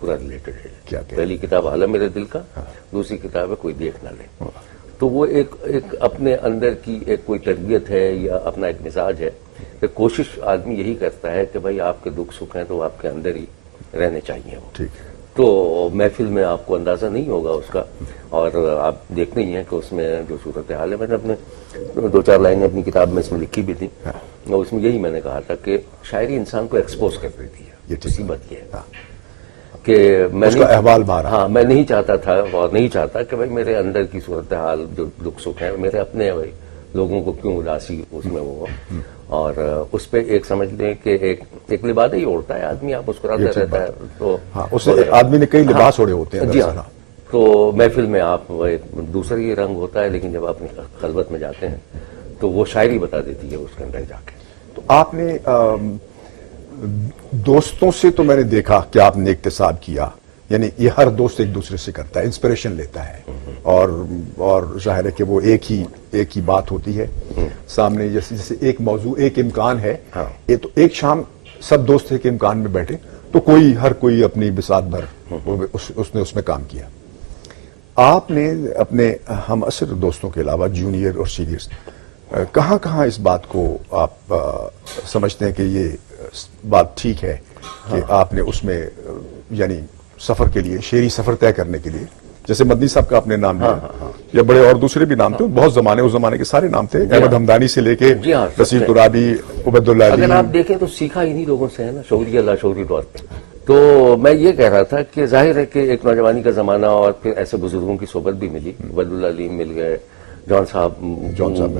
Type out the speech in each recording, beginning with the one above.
پورا ریلیٹڈ ہے. کیا کہ پہلی کتاب عالم میرے دل کا, دوسری کتاب ہے کوئی دیکھ نہ لے. تو وہ ایک اپنے اندر کی ایک کوئی تربیت ہے یا اپنا ایک مزاج ہے کہ کوشش آدمی یہی کرتا ہے کہ بھائی آپ کے دکھ سکھ ہیں تو آپ کے اندر ہی رہنے چاہیے وہ. ٹھیک ہے. تو محفل میں آپ کو اندازہ نہیں ہوگا اس کا, اور آپ دیکھتے ہی ہیں کہ اس میں جو صورتحال ہے, میں نے اپنے 2-4 لائنیں اپنی کتاب میں اس میں لکھی بھی تھی. اس میں یہی میں نے کہا تھا کہ شاعری انسان کو ایکسپوز کر دیتی ہے. یہ مصیبت یہ ہے کہ میں احوال بارہ. ہاں, میں نہیں چاہتا تھا اور نہیں چاہتا کہ بھائی میرے اندر کی صورتحال جو دکھ سکھ ہے میرے اپنے ہیں, بھائی لوگوں کو کیوں اداسی اس میں وہ, اور اس پہ ایک سمجھ لیں کہ ایک لبادہ ہی اوڑھتا ہے آدمی, آپ مسکراتا رہتا ہے. تو اس آدمی نے کئی لباس اوڑھے ہوتے ہیں. جی ہاں. تو محفل میں آپ دوسرا ہی رنگ ہوتا ہے, لیکن جب آپ اپنی خلوت میں جاتے ہیں تو وہ شاعری بتا دیتی ہے اس کے اندر جا کے. تو آپ نے دوستوں سے تو میں نے دیکھا کہ آپ نے اکتساب کیا, یعنی یہ ہر دوست ایک دوسرے سے کرتا ہے, انسپریشن لیتا ہے, اور ظاہر ہے کہ وہ ایک ہی بات ہوتی ہے سامنے, جیسے ایک موضوع ایک امکان ہے. یہ تو ایک شام سب دوست ایک امکان میں بیٹھے تو ہر کوئی اپنی بساط بھر اس نے اس میں کام کیا. آپ نے اپنے ہم عصر دوستوں کے علاوہ جونیئر اور سینئرز کہاں اس بات کو آپ سمجھتے ہیں کہ یہ بات ٹھیک ہے کہ آپ نے اس میں یعنی سفر کے لیے, شعری سفر طے کرنے کے لیے, جیسے مدنی صاحب کا آپ نے نام لیا یا بڑے اور دوسرے بھی نام تھے, بہت اس زمانے کے سارے نام تھے, احمد حمدانی سے لے کے رشید ترابی, عبید اللہ علی. اگر آپ دیکھیں تو سیکھا انہی لوگوں سے ہے نا, شعوری لاشعوری طور پہ. تو میں یہ کہہ رہا تھا کہ ظاہر ہے کہ ایک نوجوانی کا زمانہ اور پھر ایسے بزرگوں کی صحبت بھی ملی, عبید اللہ علی مل گئے, جان صاحب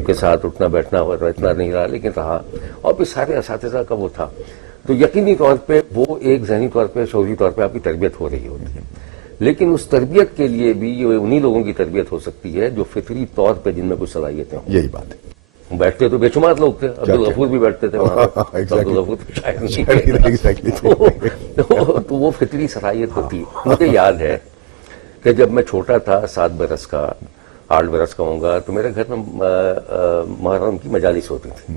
کے ساتھ اٹھنا بیٹھنا اور اتنا نہیں رہا لیکن رہا, اور پھر سارے اساتذہ کا وہ تھا. تو یقینی طور پہ وہ ایک ذہنی طور پہ شعوری طور پہ آپ کی تربیت ہو رہی ہوتی ہے, لیکن اس تربیت کے لیے بھی یہ انہی لوگوں کی تربیت ہو سکتی ہے جو فطری طور پہ جن میں کچھ صلاحیتیں ہوں. یہی بات ہے. بیٹھتے تو بے شمار لوگ تھے, عبدالغفور بھی بیٹھتے تھے وہاں, عبدالغفور تو وہ فطری صلاحیت ہوتی. مجھے یاد ہے کہ جب میں چھوٹا تھا, 7 برس کا 8 برس کا ہوں گا, تو میرے گھر میں محرم کی مجالس ہوتی تھی.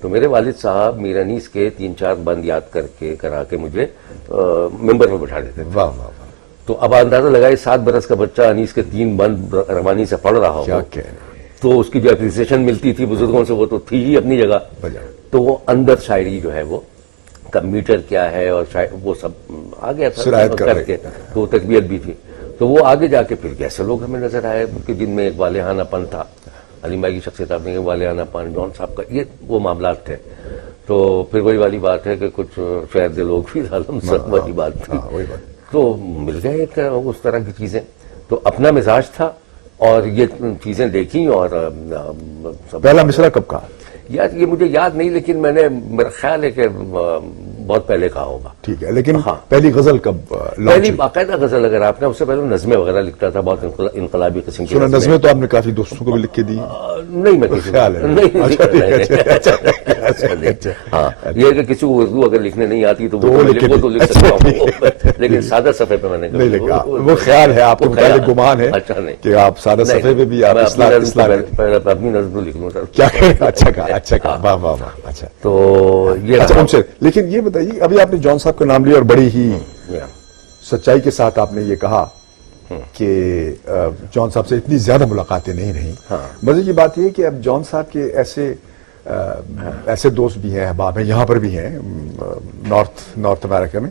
تو میرے والد صاحب میر انیس کے 3-4 بند یاد کرا کے مجھے ممبر میں بٹھا دیتے تھے. تو اب اندازہ لگائے 7 برس کا بچہ انیس کے 3 بند روانی سے پڑھ رہا ہو, تو اس کی جو اپریسیشن ملتی تھی بزرگوں سے وہ تو تھی ہی اپنی جگہ. تو وہ اندر شاعری جو ہے وہ کا میٹر کیا ہے اور وہ سب آ گیا تھا کر کے, تو تربیت بھی تھی. تو وہ آگے جا کے پھر کیسے لوگ ہمیں نظر آئے کہ جن میں ایک والہانہ پن تھا, علیم بھائی کی شخصیت آپ نے والہانہ پن, جان صاحب کا, یہ وہ معاملات تھے. تو پھر وہی والی بات ہے کہ کچھ شہر کے لوگ بھی سب والی بات تھی. تو مل گئے اس طرح کی چیزیں, تو اپنا مزاج تھا اور یہ چیزیں دیکھی. اور پہلا مصرع کب کہا؟ یار یہ مجھے یاد نہیں, لیکن میں نے, میرا خیال ہے کہ بہت پہلے کہا ہوگا. ٹھیک ہے, لیکن پہلی غزل کب؟ پہلی باقاعدہ غزل اگر آپ نے, اس سے پہلے نظمیں وغیرہ لکھتا تھا, بہت انقلابی قسم کی نظمیں. تو آپ نے کافی دوستوں کو بھی لکھ کے دی؟ نہیں, میں کسی خیال ہاں, یہ کہ کسی کو اردو اگر لکھنے نہیں آتی تو وہ تو لکھ سکتا ہوں, لیکن سادہ صفحے پہ میں نے نہیں لکھا. وہ خیال ہے آپ کو, گمان ہے کہ آپ سادہ صفحے پہ بھی اپنی نظم لکھ لوں سر. کیا اچھا کہا, اچھا کہا, واہ واہ واہ. اچھا, تو یہ ان سے. لیکن یہ بتائیے, ابھی آپ نے جان صاحب کا نام لیا اور بڑی ہی سچائی کے ساتھ آپ نے یہ کہا کہ جان صاحب سے اتنی زیادہ ملاقاتیں نہیں رہیں. مزے کی بات یہ ہے کہ اب جان صاحب کے ایسے دوست بھی ہیں, احباب ہیں, یہاں پر بھی ہیں نارتھ امریکہ میں,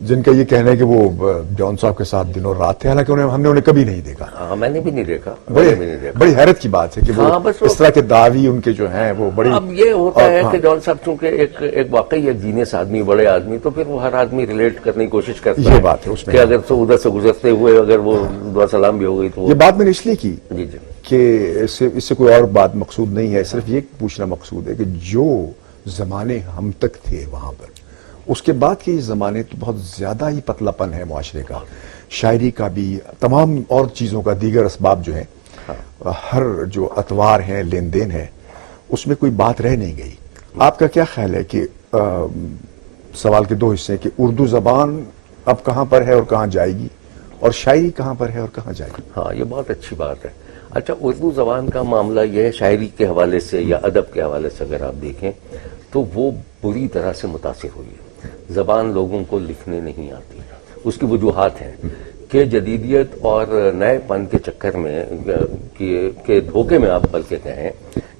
جن کا یہ کہنا ہے کہ وہ جان صاحب کے ساتھ دن اور رات تھے, حالانکہ ہم نے انہیں کبھی نہیں دیکھا. میں نے بھی نہیں دیکھا. بڑی حیرت کی بات ہے کہ وہ اس طرح کے دعوی ان کے جو ہیں وہ بڑی. اب یہ ہوتا ہے کہ جان صاحب چونکہ ایک واقعی ایک جینیس آدمی, بڑے آدمی, تو پھر وہ ہر آدمی ریلیٹ کرنے کی کوشش کرتا ہے. یہ بات ہے اس میں کہ اگر ادھر سے گزرتے ہوئے اگر وہ دعا سلام بھی ہو گئی تو یہ بات میں نے اس لیے کی جی جی کہ اس سے کوئی اور بات مقصود نہیں ہے, صرف یہ پوچھنا مقصود ہے کہ جو زمانے ہم تک تھے وہاں پر, اس کے بعد کے زمانے تو بہت زیادہ ہی پتلا پن ہے معاشرے کا, شاعری کا بھی, تمام اور چیزوں کا, دیگر اسباب جو ہیں, ہر جو اتوار ہیں, لین دین ہے, اس میں کوئی بات رہ نہیں گئی. آپ کا کیا خیال ہے کہ سوال کے 2 حصے ہیں کہ اردو زبان اب کہاں پر ہے اور کہاں جائے گی, اور شاعری کہاں پر ہے اور کہاں جائے گی؟ ہاں, یہ بہت اچھی بات ہے. اچھا, اردو زبان کا معاملہ یہ ہے, شاعری کے حوالے سے یا ادب کے حوالے سے اگر آپ دیکھیں تو وہ بری طرح سے متاثر ہوئی ہے. زبان لوگوں کو لکھنے نہیں آتی, اس کی وجوہات ہیں کہ جدیدیت اور نئے پن کے چکر میں کہ دھوکے میں آپ بلکہ کہیں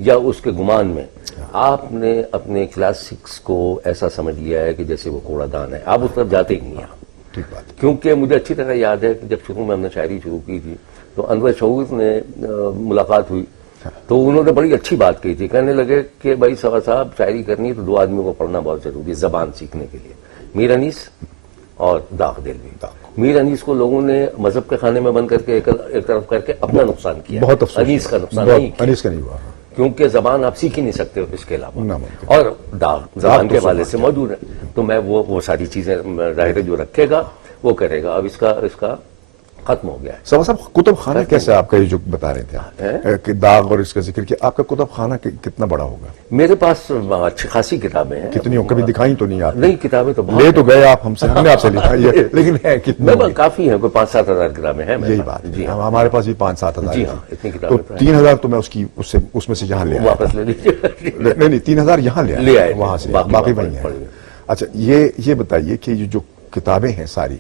یا اس کے گمان میں آپ نے اپنے کلاسکس کو ایسا سمجھ لیا ہے کہ جیسے وہ کوڑا دان ہے، آپ اس طرف جاتے ہی نہیں ہیں. ٹھیک بات. کیونکہ مجھے اچھی طرح یاد ہے کہ جب شروع میں ہم نے شاعری شروع کی تھی تو انور شعور نے ملاقات ہوئی تو انہوں نے بڑی اچھی بات کہی تھی. کہنے لگے کہ بھائی سوا صاحب شاعری کرنی ہے تو 2 آدمیوں کو پڑھنا بہت ضروری ہے زبان سیکھنے کے لیے، میر انیس اور داغ دلوی. میر انیس کو لوگوں نے مذہب کے خانے میں بند کر کے ایک طرف کر کے اپنا نقصان کیا، بہت افسوس. انیس کا نقصان نہیں کیا، انیس کا نہیں ہوا کیونکہ زبان آپ سیکھ ہی نہیں سکتے اس کے علاوہ، اور داغ زبان کے حوالے سے موجود ہے. تو میں وہ ساری چیزیں ظاہر جو رکھے گا وہ کرے گا. اب اس کا ختم ہو گیا ہے. سوا صاحب کتب خانہ کیسے آپ کا یہ جو بتا رہے تھے کہ داغ اور اس کا ذکر کیا، آپ کا کتب خانہ کتنا بڑا ہوگا؟ میرے پاس اچھی خاصی کتابیں ہیں. کتنی کبھی دکھائی تو نہیں آپ؟ نہیں، کتابیں تو لے تو گئے آپ ہم سے، ہم نے آپ سے لکھا لیکن ہے کتنے؟ کافی ہیں، کوئی 5-7 ہزار کتابیں ہیں. یہی بات جی، ہمارے پاس بھی 5-7 ہزار. جی ہاں، اتنی کتابیں تو 3,000 تو میں اس میں سے یہاں لے آیا. واپس لے لیجیے. نہیں 3,000 یہاں لے آئے وہاں سے، باقی وہیں ہیں. اچھا یہ بتائیے کہ یہ جو کتابیں ہیں ساری،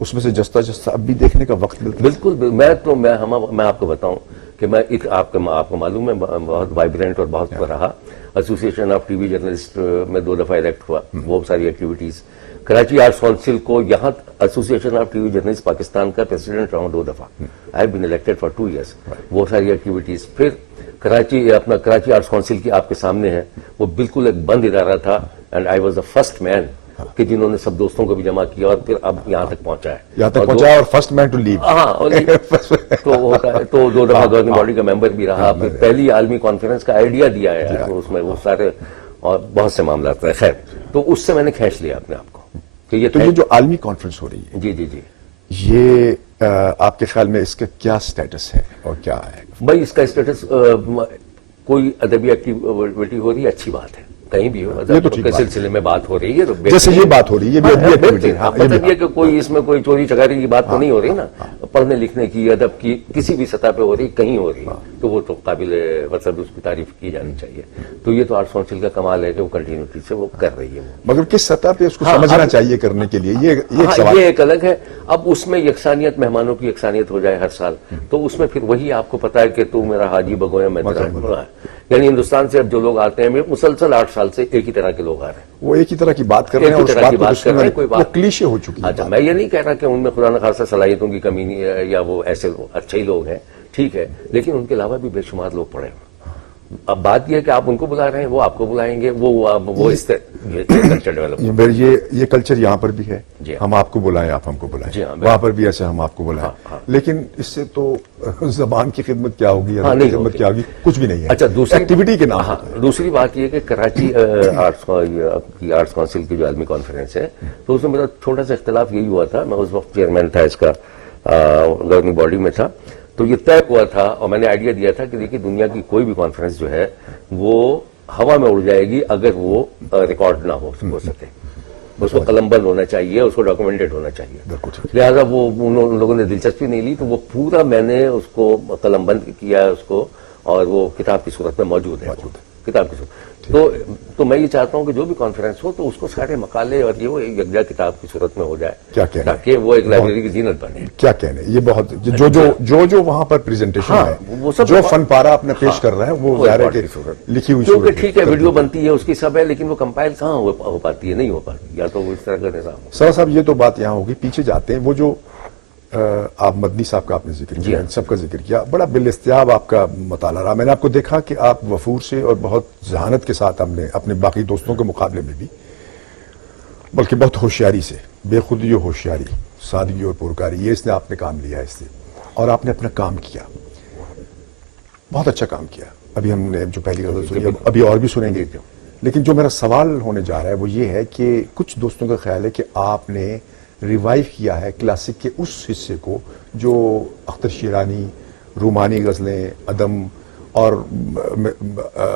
اس میں سے جستہ اب بھی دیکھنے کا وقت ملتا ہے؟ بالکل. میں آپ کو بتاؤں کہ میں آپ کو معلوم ہے بہت وائبرنٹ اور بہت رہا. Association of T V journalist میں 2 دفعہ الیکٹ ہوا، وہ ساری ایکٹیویٹیز. کراچی آرٹس کونسل کو یہاں association of T V journalist Pakistan کا پریزیڈنٹ رہا ہوں 2 دفعہ. I have been elected for 2 years. وہ ساری ایکٹیویٹیز. پھر کراچی آرٹس کونسل کی آپ کے سامنے ہے، وہ بالکل ایک بند ادارہ تھا، and I was the first man کہ جنہوں نے سب دوستوں کو بھی جمع کیا اور پھر اب یہاں تک پہنچا ہے. اور فرسٹ مین ٹو لیو. ہاں، تو ہوتا ہے. تو 2 دفعہ گورننگ باڈی کا ممبر بھی رہا. پھر پہلی عالمی کانفرنس کا آئیڈیا دیا ہے اس میں، وہ سارے اور بہت سے معاملات ہیں. خیر، تو اس سے میں نے کھینچ لیا اپنے آپ کو کہ یہ جو عالمی کانفرنس ہو رہی ہے، جی جی جی، یہ آپ کے خیال میں اس کا کیا سٹیٹس ہے اور کیا ہے؟ بھائی اس کا اسٹیٹس کوئی ادبی ایکٹیویٹی ہو رہی ہے، اچھی بات ہے. کہیں بھی ہو کے سلسلے میں بات ہو رہی ہے تو جیسے یہ بات ہو رہی ہے، مطلب یہ کہ کوئی اس میں کوئی چوری چکاری کی بات تو نہیں ہو رہی نا، پڑھنے لکھنے کی، ادب کی، کسی بھی سطح پہ ہو رہی، کہیں ہو رہی تو وہ تو قابل مطلب اس کی تعریف کی جانی چاہیے. تو یہ تو آرٹس کونسل کا کمال ہے کہ وہ کنٹینیوٹی سے وہ کر رہی ہے. مگر کس سطح پہ اس کو سمجھنا چاہیے کرنے کے لیے، یہ ایک الگ ہے. اب اس میں یکسانیت، مہمانوں کی یکسانیت ہو جائے ہر سال، تو اس میں پھر وہی آپ کو پتا ہے کہ تو میرا حاجی بگویا میں تیرا. یعنی ہندوستان سے اب جو لوگ آتے ہیں، مسلسل 8 سال سے ایک ہی طرح کے لوگ آ رہے ہیں، وہ ایک ہی طرح کی بات کر رہے ہیں، کوئی بات کلیشے ہو چکی ہے. اچھا، میں یہ نہیں کہہ رہا کہ ان میں خدا نخواستہ صلاحیتوں کی کمی نہیں ہے یا وہ ایسے اچھے ہی لوگ ہیں، ٹھیک ہے، لیکن ان کے علاوہ بھی بے شمار لوگ پڑے ہیں. اب بات یہ ہے کہ آپ ان کو بلا رہے ہیں، وہ آپ کو بلائیں گے، وہ اس طرح کلچر ڈیولپ. یہ کلچر یہاں پر بھی ہے، ہم آپ کو بلائیں، آپ ہم کو بلائیں، وہاں پر بھی ایسے ہم آپ کو بلائیں. لیکن اس سے تو زبان کی خدمت کیا ہوگی، خدمت کیا ہوگی، کچھ بھی نہیں ہے. اچھا، ایکٹیویٹی کے نام. دوسری بات یہ کہ کراچی آرٹس کونسل کی جو عالمی کانفرنس ہے، تو اس میں میرا چھوٹا سا اختلاف یہی ہوا تھا. میں اس وقت چیئرمین تھا، اس کا گورننگ باڈی میں تھا. تو یہ طے ہوا تھا اور میں نے آئیڈیا دیا تھا کہ دیکھیے دنیا کی کوئی بھی کانفرنس جو ہے وہ ہوا میں اڑ جائے گی اگر وہ ریکارڈ نہ ہو سکے. اس کو قلم بند ہونا چاہیے، اس کو ڈاکومنٹڈ ہونا چاہیے. لہٰذا وہ ان لوگوں نے دلچسپی نہیں لی، تو وہ پورا میں نے اس کو قلم بند کیا ہے اس کو، اور وہ کتاب کی صورت میں موجود ہے، کتاب کی صورت. تو میں یہ چاہتا ہوں کہ جو بھی کانفرنس ہو تو اس کو سارے مقالے اور یہ یکجا کتاب کی صورت میں ہو جائے تاکہ وہ ایک لائبریری کی زینت بنے. کیا کہنے، یہ بہت جو وہاں پر پریزنٹیشن ہے، جو فن پارا اپنے پیش کر رہے ہیں، وہ ظاہر ہے کہ لکھی ہوئی صورت، ٹھیک ہے، ویڈیو بنتی ہے اس کی سب ہے، لیکن وہ کمپائل کہاں ہو پاتی ہے، نہیں ہو پاتی، یا تو وہ اس طرح کا نظام. سر صاحب یہ تو بات یہاں ہوگی، پیچھے جاتے ہیں. وہ جو آپ مدنی صاحب کا آپ نے ذکر کیا، سب کا ذکر کیا، بڑا بالاستیاب آپ کا مطالعہ رہا. میں نے آپ کو دیکھا کہ آپ وفور سے اور بہت ذہانت کے ساتھ ہم نے اپنے باقی دوستوں کے مقابلے میں بھی، بلکہ بہت ہوشیاری سے، بے خودی و ہوشیاری، سادگی اور پرکاری، یہ اس نے آپ نے کام لیا اس سے، اور آپ نے اپنا کام کیا، بہت اچھا کام کیا. ابھی ہم نے جو پہلی غزل سنی، ابھی اور بھی سنیں گے. لیکن جو میرا سوال ہونے جا رہا ہے وہ یہ ہے کہ کچھ دوستوں کا خیال ہے کہ آپ نے ریوائیو کیا ہے کلاسک کے اس حصے کو جو اختر شیرانی، رومانی غزلیں، ادم اور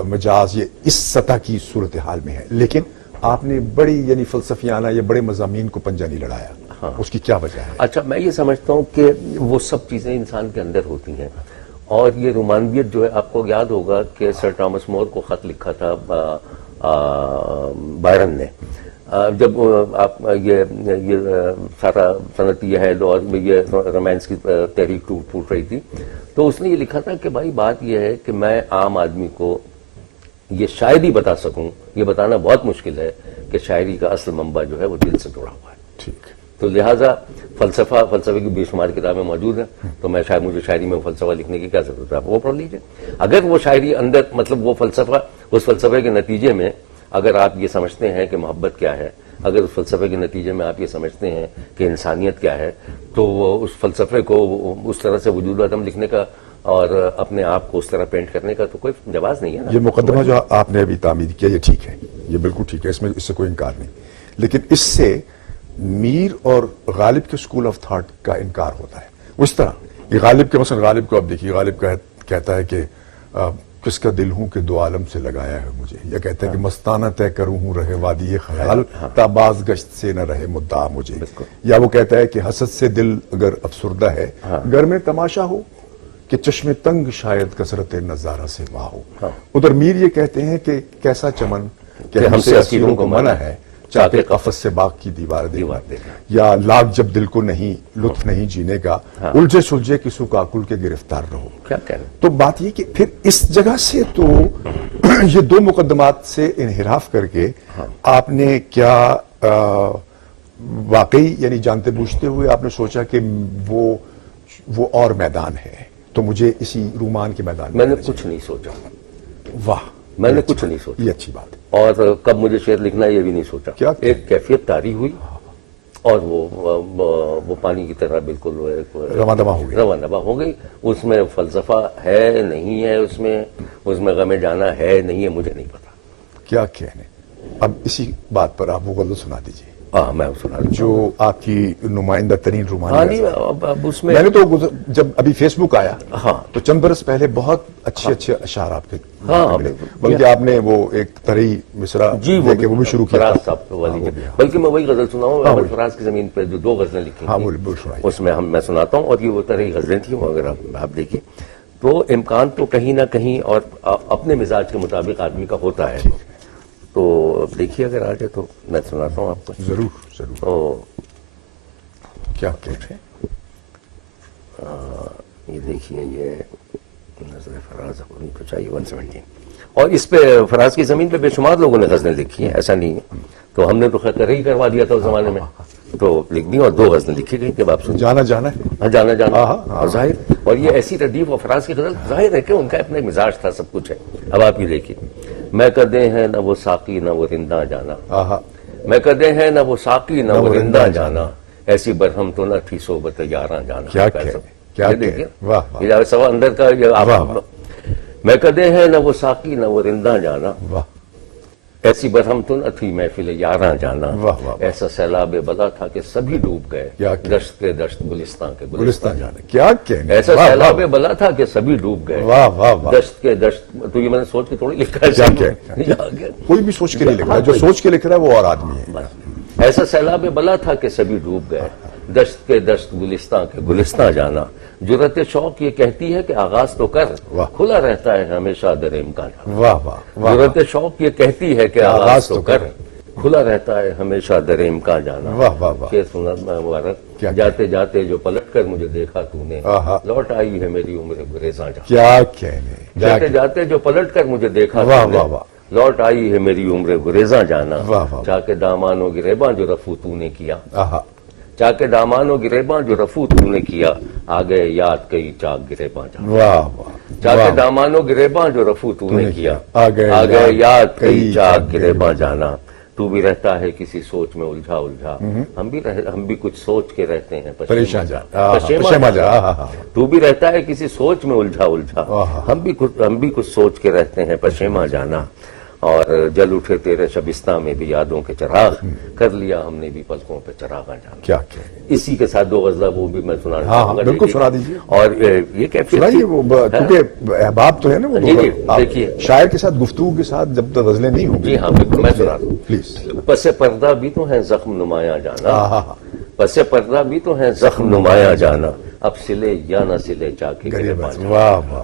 مجاز، یہ اس سطح کی صورتحال میں ہے، لیکن آپ نے بڑی یعنی فلسفیانہ یا بڑے مضامین کو پنجہ نہیں لڑایا. اس کی کیا وجہ ہے؟ اچھا، میں یہ سمجھتا ہوں کہ وہ سب چیزیں انسان کے اندر ہوتی ہیں، اور یہ رومانویت جو ہے، آپ کو یاد ہوگا کہ سر ٹامس مور کو خط لکھا تھا بائرن نے، جب آپ یہ سارا صنعتی حیل اور یہ رومانس کی تحریک ٹوٹ رہی تھی تو اس نے یہ لکھا تھا کہ بھائی بات یہ ہے کہ میں عام آدمی کو یہ شاید ہی بتا سکوں، یہ بتانا بہت مشکل ہے کہ شاعری کا اصل منبع جو ہے وہ دل سے جڑا ہوا ہے. ٹھیک. تو لہٰذا فلسفے کی بے شمار کتابیں موجود ہیں، تو مجھے شاعری میں فلسفہ لکھنے کی کیا ضرورت ہے؟ آپ وہ پڑھ لیجیے. اگر وہ شاعری اندر مطلب وہ فلسفہ، اس فلسفے کے نتیجے میں اگر آپ یہ سمجھتے ہیں کہ محبت کیا ہے، اگر اس فلسفے کے نتیجے میں آپ یہ سمجھتے ہیں کہ انسانیت کیا ہے، تو اس فلسفے کو اس طرح سے وجود عدم لکھنے کا اور اپنے آپ کو اس طرح پینٹ کرنے کا تو کوئی جواز نہیں ہے نا. یہ مقدمہ جو آپ نے ابھی تعمیر کیا یہ ٹھیک ہے، یہ بالکل ٹھیک ہے، اس سے کوئی انکار نہیں، لیکن اس سے میر اور غالب کے اسکول آف تھاٹ کا انکار ہوتا ہے. اس طرح کہ غالب کے مثلا غالب کو اب دیکھیے، غالب کہتا ہے کہ کس کا دل ہوں کہ دو عالم سے لگایا ہے مجھے، یا کہتا ہے کہ مستانہ طے کروں ہوں رہے وادی خیال تا باز گشت سے نہ رہے مدعا مجھے، یا وہ کہتا ہے کہ حسد سے دل اگر افسردہ ہے گھر میں تماشا ہو کہ چشم تنگ شاید کثرت نظارہ سے واہ ہو. ادھر میر یہ کہتے ہیں کہ کیسا چمن کہ ہم سے اسیروں کو منع ہے چاہتے قفس سے باغ کی دیوار دیکھنا، یا لاگ جب دل کو نہیں لطف نہیں جینے کا الجھے سلجھے کی سکاکل کے گرفتار رہو. کیا کہنا. تو بات یہ کہ پھر اس جگہ سے تو یہ دو مقدمات سے انحراف کر کے آپ نے کیا واقعی یعنی جانتے بوجھتے ہوئے آپ نے سوچا کہ وہ اور میدان ہے تو مجھے اسی رومان کے میدان میں نے کچھ نہیں سوچا. واہ، میں نے کچھ نہیں سوچا. یہ اچھی بات ہے. اور کب مجھے شعر لکھنا ہے یہ بھی نہیں سوچا. کیا ایک کیفیت طاری ہوئی اور وہ پانی کی طرح بالکل رواں دواں ہو گئی. اس میں فلسفہ ہے نہیں ہے، اس میں غم جانا ہے نہیں ہے، مجھے نہیں پتا کیا کہنے. اب اسی بات پر آپ وہ غزل سنا دیجیے. میں سنا جو آپ کی نمائندہ ترین رومانی. اب اس میں نے تو جب ابھی فیس بک آیا تو چند برس پہلے بہت اچھے اشعار آپ کے ملے، بلکہ آپ نے وہ ایک طرح مصرع وہ بھی شروع کیا. بلکہ میں وہی غزل سناؤں احمد فراز کی زمین پہ جو دو غزلیں لکھی اس میں میں سناتا ہوں، اور یہ وہ طرح غزلیں تھیں. اگر آپ دیکھیں تو امکان تو کہیں نہ کہیں اور اپنے مزاج کے مطابق آدمی کا ہوتا ہے. تو دیکھیے اگر آ جائے تو میں سناتا ہوں آپ کو. ضرور. تو کیا کہتے ہیں یہ دیکھیے، یہ نظر فراز ہونی تو چاہیے 117. اور اس پہ فراز کی زمین پہ بے شمار لوگوں نے غزلیں لکھی ہیں، ایسا نہیں ہے. تو ہم نے تو خیر ہی کروا دیا تھا اس زمانے میں، تو لکھ دی اور دو غزلیں لکھی گئی. جب آپ جانا اور ظاہر، اور یہ ایسی ردیف اور فراز کی غزل ظاہر ہے کہ ان کا اپنا مزاج تھا، سب کچھ ہے. اب آپ یہ دیکھیے، میں کدے ہیں نہ وہ ساقی نہ وہ رندہ جانا، میں کدے ہیں نہ وہ ساقی نہ وہ رندہ جانا، ایسی برہم تو نہ تھی صحبت یاراں جانا. کیا دیکھیے یہ سوا اندر کا، میں کدے ہیں نہ وہ ساقی نہ وہ رندہ جانا، ایسی برہم تو نہ تھی محفل یاراں جانا، ایسا سیلاب بلا تھا کہ سبھی ڈوب گئے دشت کے دشت گلستان کے گلستان جانا. کیا کہنے. ایسا سیلاب بلا تھا کہ سبھی ڈوب گئے دشت کے دشت. تو یہ میں نے سوچ کے تھوڑی لکھا ہے، کوئی بھی سوچ کے نہیں لکھ رہا، جو سوچ کے لکھ رہا ہے وہ اور آدمی ہے. ایسا سیلاب بلا تھا کہ سبھی ڈوب گئے دشت کے دشت گلستان کے گلستان جانا. جرأت شوق یہ کہتی ہے کہ آغاز تو کر، کھلا رہتا ہے ہمیشہ در امکان. جرأت شوق یہ کہتی ہے کہ آغاز تو کر، کھلا رہتا ہے ہمیشہ در امکان جانا. شعر سنا مبارک. جاتے جاتے جو پلٹ کر مجھے دیکھا تو نے، لوٹ آئی ہے میری عمر گریزاں جانا. کیا کہنے. جاتے جاتے جو پلٹ کر مجھے دیکھا تو نے، لوٹ آئی ہے میری عمر گریزاں جانا. چاہ کے دامانوں گریباں جو رفو تو نے کیا، چاہ کے دامانوں گریباں جو رفو تو نے کیا، آ گئے یاد کئی چاک گریباں جانا. چاہ کے دامانوں گریباں جو رفو تو نے کیا، آ گئے یاد کئی چاک گریباں جانا. تو بھی رہتا ہے کسی سوچ میں الجھا الجھا، ہم بھی کچھ سوچ کے رہتے ہیں پشیماں جا. تو بھی رہتا ہے کسی سوچ میں الجھا الجھا، ہم بھی کچھ سوچ کے رہتے ہیں پشیماں جانا. اور جل اٹھے تیرے شبستہ میں بھی یادوں کے چراغ، کر لیا ہم نے بھی پلکوں پہ چراغاں جانا. کیا اسی کے ساتھ دو غزلہ وہ بھی میں سنا رہا ہوں. بالکل سنا دیجیے. اور یہ کیفیت کیونکہ احباب تو ہے نا وہ دیکھیے شاعر کے ساتھ گفتگو کے ساتھ جب تک غزلیں نہیں ہوں. جی ہاں بالکل میں سنا رہا ہوں. پلیز. پس پردہ بھی تو ہے زخم نمایاں جانا، پس پردہ بھی تو ہے زخم نمایاں جانا، اب سلے یا نہ سلے چاہ کے گریباں جانا.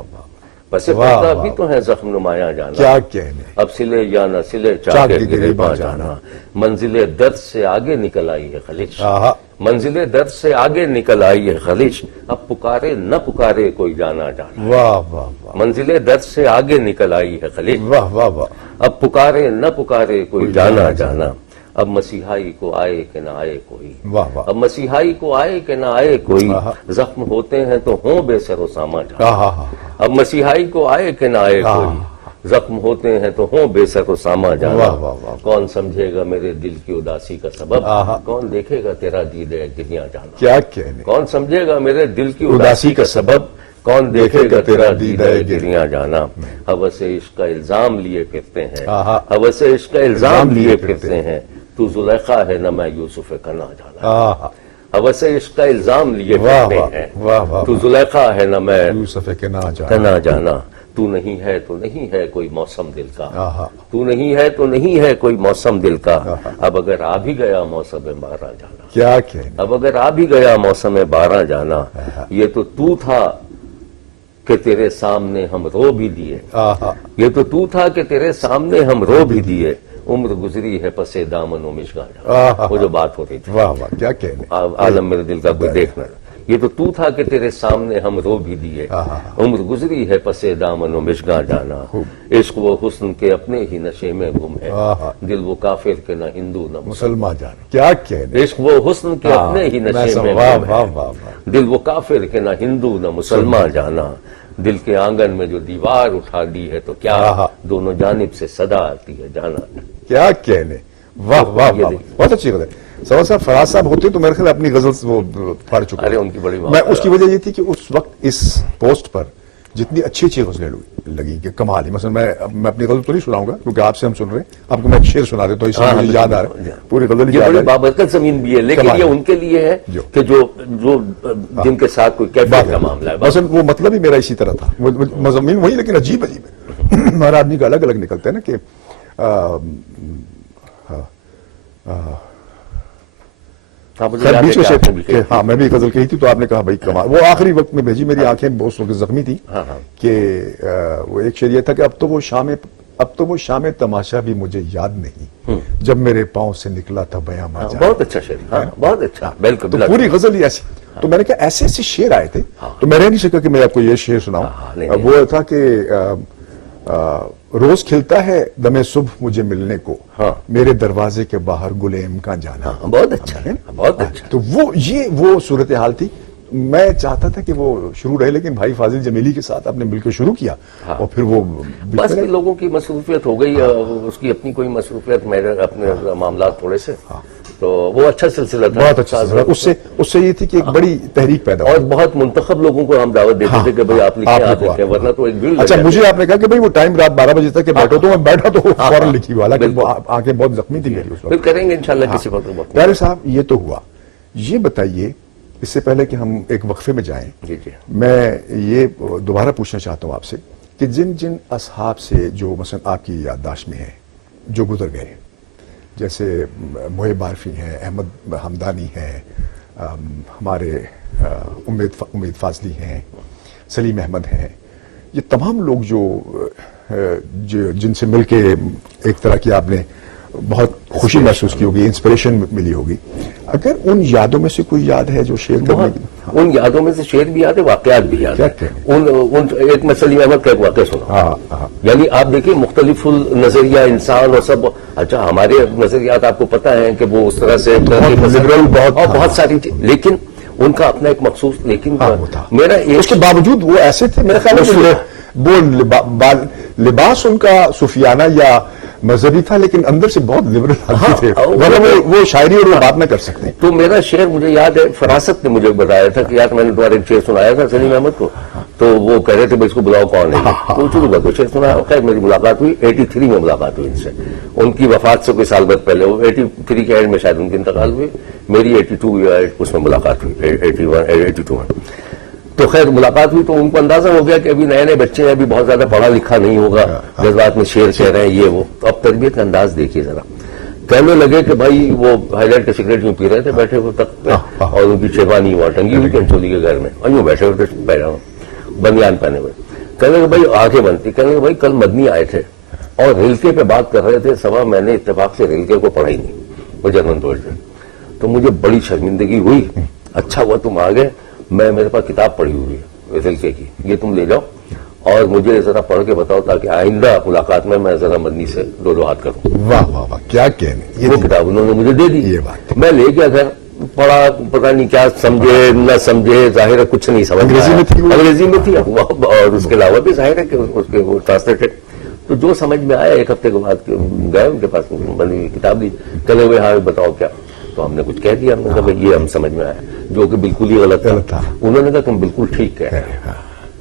پس واہ، پردہ واہ، بھی تو ہے زخم نمایاں جانا. کیا کہنے. اب سلے یا نہ سلے چاک کے گریباں جانا. منزل درد سے آگے نکل آئی ہے خلیج. آہا. منزل درد سے آگے نکل آئی ہے خلیج. اب پکارے نہ پکارے کوئی جانا جانا. واہ واہ واہ منزل درد سے آگے نکل آئی ہے خلیج. واہ واہ واہ. اب پکارے نہ پکارے کوئی جانا جانا. اب مسیحائی کو آئے کہ نہ آئے کوئی. واہ واہ. اب مسیحائی کو آئے کہ نہ آئے کوئی. زخم ہوتے ہیں تو ہوں بے سر و ساما جانا. آہا. اب مسیحائی کو آئے کہ نہ آئے کوئی. زخم ہوتے ہیں تو ہوں بے سر و ساما جانا. واہ واہ واہ. کون سمجھے گا میرے دل کی اداسی کا سبب. آہا. کون دیکھے گا تیرا دیدہ گریاں جانا. کیا کہنے. کون سمجھے گا میرے دل کی اداسی کا سبب. کون دیکھے گا تیرا دیدہ گریاں جانا. ہوس عشق کا الزام لیے پھرتے ہیں. آہا. ہوس عشق کا الزام لیے پھرتے ہیں. تو زلیخا ہے نہ میں یوسف کنا جانا. آہا. ہوس عشق کا الزام لیے واہ پھرتے واہ ہیں. واہ واہ. تو زلیخا ہے نہ میں یوسف کے نہ جانا. کنا جانا. تو نہیں ہے تو نہیں ہے کوئی موسم دل کا. آہا. تو نہیں ہے تو نہیں ہے کوئی موسم دل کا. اب اگر آ بھی گیا موسم بارہ جانا. کیا کہنے. اب اگر آ بھی گیا موسم بارہ جانا. یہ تو تھا کہ تیرے سامنے ہم رو بھی دیے. آہا. یہ تو تھا کہ تیرے سامنے ہم رو بھی دیے. عمر گزری ہے پسے دامن و مشگا جانا. آہا. وہ جو بات ہو رہی تھی واہ واہ. کیا کہنے. عالم میرے دل کا کوئی دیکھنا. یہ تو تھا کہ تیرے سامنے ہم رو بھی دیے. عمر گزری ہے پسے دامن و مشگا جانا. عشق وہ حسن کے اپنے ہی نشے میں گم ہے. دل وہ کافر کے نہ ہندو نہ مسلمان جانا. کیا کہنے. عشق وہ حسن کے اپنے ہی نشے میں واہ گم واہ ہے. واہ واہ. دل وہ کافر کے نہ ہندو نہ مسلمان جانا. دل کے آنگن میں جو دیوار اٹھا دی ہے تو کیا دونوں جانب سے صدا آتی ہے جانا. کیا کہنے. واہ واہ واہ. بہت اچھی غزل. سوا صاحب فراز صاحب ہوتے تو میرے خیال اپنی غزل وہ پڑھ چکے. ارے ان کی بڑی میں اس کی وجہ یہ تھی کہ اس وقت اس پوسٹ پر جتنی اچھی اچھی غزلیں لگی کہ کمال ہی. مثلا میں اپنی غزل تو نہیں سناؤں گا کیونکہ آپ سے ہم سن رہے ہیں. آپ کو میں ایک شعر سنا دیتا ہوں. اس سے مجھے یاد آ رہا ہے پوری غزل یہ یاد بڑی ہے. بابرکت زمین بھی ہے لیکن یہ ان کے لیے ہے کہ جو جن کے ساتھ کوئی کیفیت کا معاملہ ہے. مثلا وہ مطلب ہی میرا اسی طرح تھا. مضامین وہی لیکن عجیب عجیب ہے. ہر آدمی کا الگ الگ نکلتا ہے نا کہ ہاں میں بھی غزل کہی تھی تو آپ نے کہا بھائی کمال. وہ آخری وقت میں بھیجی. میری آنکھیں بہت وقت زخمی تھی کہ وہ ایک شعر یہ تھا کہ اب تو وہ شام تماشا بھی مجھے یاد نہیں جب میرے پاؤں سے نکلا تھا بیاں. بہت اچھا شعر. بہت اچھا. بالکل. تو پوری غزل ہی ایسی. تو میں نے کہا ایسے ایسے شعر آئے تھے تو میں رہ نہیں سکا کہ میں آپ کو یہ شعر سناؤں. وہ تھا کہ روز کھلتا ہے دم صبح مجھے ملنے کو. میرے دروازے کے باہر گلیم کا جانا. بہت اچھا ہے. بہت اچھا. تو وہ صورتحال تھی. میں چاہتا تھا کہ وہ شروع رہے لیکن بھائی فاضل جمیلی کے ساتھ آپ نے مل کے شروع کیا اور پھر وہ بس لوگوں کی مصروفیت ہو گئی. اس کی اپنی کوئی مصروفیت. میرے اپنے معاملات تھوڑے سے تو وہ اچھا سلسلہ تھا. بہت اچھا سلسلہ. اس سے یہ تھی کہ ایک بڑی تحریک پیدا اور بہت منتخب لوگوں کو ہم دعوت دیتے تھے کہ بھائی آپ لکھیں ورنہ تو ایک بھیڑ. اچھا مجھے آپ نے کہا کہ بھائی وہ ٹائم رات 12 بجے تک بیٹھو تو میں بیٹھا تو فوراً لکھی ہوا. حالانکہ آنکھیں بہت زخمی تھی میری اس وقت. پھر کریں گے انشاءاللہ کسی وقت. پیارے صاحب یہ تو ہوا. یہ بتائیے اس سے پہلے کہ ہم ایک وقفے میں جائیں میں یہ دوبارہ پوچھنا چاہتا ہوں آپ سے کہ جن جن اصحاب سے جو مثلا آپ کی یادداشت میں ہیں جو گزر گئے جیسے محب عارفی ہیں, احمد حمدانی ہیں, ہمارے امید فاضلی ہیں, سلیم احمد ہیں, یہ تمام لوگ جو جن سے مل کے ایک طرح کی آپ نے بہت خوشی محسوس کی ہوگی, انسپریشن ملی ہوگی, اگر ان یادوں میں سے کوئی یاد ہے جو شیئر کرنے کی؟ ان یادوں میں سے شعر بھی یاد ہے, واقعات بھی یاد ہے. ایک میں سلیم احمد کا ایک واقعہ سنا. یعنی آپ دیکھیں مختلف نظریہ انسان اور سب. اچھا ہمارے نظریات آپ کو پتا ہے کہ وہ اس طرح سے بہت ساری چیز, لیکن ان کا اپنا ایک مخصوص, لیکن میرا اس کے باوجود وہ ایسے تھے میرے خیال میں وہ لباس ان کا صوفیانہ یا مذہبی تھا لیکن اندر سے بہت لبرل آدمی تھے, وہ شاعری اور وہ بات نہ کر سکتے. تو میرا شعر مجھے یاد ہے, فراست نے مجھے بتایا تھا کہ یار میں نے تمہارا ایک شعر سنایا تھا سلیم احمد کو, تو وہ کہہ رہے تھے اس کو بلاؤ کون ہے, تو چلو تو شعر سنا. خیر میری ملاقات ہوئی 83 میں ملاقات ہوئی ان سے, ان کی وفات سے کوئی سال بعد پہلے, وہ 83 کے اینڈ میں شاید ان کی انتقال ہوئی, میری 82 یا اس میں ملاقات ہوئی 82 میں. تو خیر ملاقات ہوئی تو ان کو اندازہ ہو گیا کہ ابھی نئے نئے بچے ہیں, ابھی بہت زیادہ پڑھا لکھا نہیں ہوگا, جذبات میں شعر کہہ رہے ہیں یہ وہ. تو اب تربیت کا انداز دیکھیے ذرا. کہنے لگے کہ بھائی وہ ہائی لائٹ کے سگریٹ یوں پی رہے تھے بیٹھے ہوئے تخت پہ, اور ان کی شیروانی ہوا ٹنگی ہوئی چولی کے گھر میں, اور یوں بیٹھے ہوئے تھے بنیان پہنے ہوئے. کہنے لگے بھائی آنکھیں بنتی، کہنے لگے بھائی کل مدنی آئے تھے اور ریلکے پہ بات کر رہے تھے، سوا میں نے اتفاق سے ریلکے کو پڑھا ہی نہیں، وہ جرمن ورژن، تو مجھے بڑی شرمندگی ہوئی. اچھا ہوا تم آ گئے، میرے پاس کتاب پڑھی ہوئی ہے ریلکے کی، یہ تم لے جاؤ اور مجھے ذرا پڑھ کے بتاؤ تاکہ آئندہ ملاقات میں ذرا مدنی سے دو ہاتھ کروں. واہ واہ واہ، کیا کہنے. وہ کتاب انہوں نے مجھے دے دی، یہ بات میں لے گیا گھر، پڑھا، پتہ نہیں کیا سمجھے نہ سمجھے، ظاہر ہے کچھ نہیں سمجھ. انگریزی میں تھی وہ؟ انگریزی میں تھی، اور اس کے علاوہ بھی ظاہر ہے کہ اس کے وہ ٹرانسلیٹڈ. تو جو سمجھ میں آیا، ایک ہفتے کے بعد گئے ان کے پاس، بنی کتاب دی، کہے ہوئے ہاں بتاؤ کیا. تو ہم نے کچھ کہہ دیا، ہم نے کہا یہ ہم سمجھ میں آیا، جو کہ بالکل ہی غلط تھا. انہوں نے کہا تم بالکل ٹھیک کہہ رہے ہو،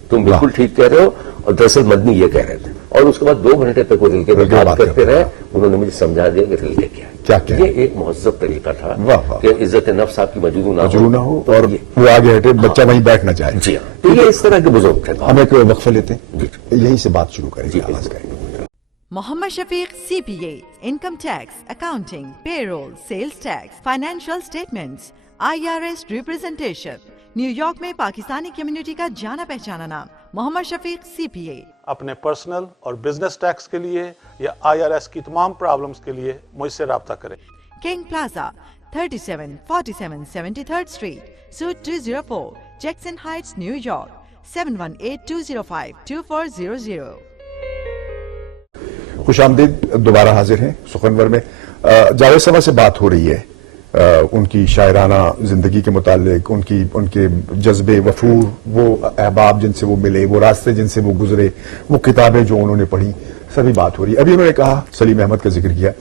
تم بالکل ٹھیک کہہ رہے ہو، اور دراصل مدنی یہ کہہ رہے تھے. اور اس کے بعد 2 گھنٹے تک وہ ریلکے پہ بات کرتے رہے. انہوں نے مجھے سمجھا دیا کہ ریلکے کیا ہے. یہ ایک مہذب طریقہ تھا کہ عزت نفس آپ کی مجرو نہ ہو اور وہ آگے ہٹے، بچہ وہیں بیٹھ نہ جائے. جی ہاں، تو یہ اس طرح کے بزرگ تھے. ہم ایک وقفہ لیتے ہیں، یہیں سے بات شروع کریں گے، آغاز کریں گے. Mohammad Shafiq CPA, Income Tax, Accounting, Payroll, Sales Tax, Financial Statements, IRS Representation. New York میں پاکستانی کمیونٹی کا جانا پہچانا نام محمد شفیق CPA. اپنے پرسنل اور بزنس ٹیکس کے لیے یا IRS کی تمام پرابلمز کے لیے مجھ سے رابطہ کریں. King plaza 3747 73rd Street, Suite 204, Jackson Heights, New York 7182052400. خوش آمدید، دوبارہ حاضر ہیں سخنور میں. جاوید صاحب سے بات ہو رہی ہے ان کی شاعرانہ زندگی کے متعلق، ان کے جذبے وفور، وہ احباب جن سے وہ ملے، وہ راستے جن سے وہ گزرے، وہ کتابیں جو انہوں نے پڑھی، سبھی بات ہو رہی ہے. ابھی انہوں نے کہا، سلیم احمد کا ذکر کیا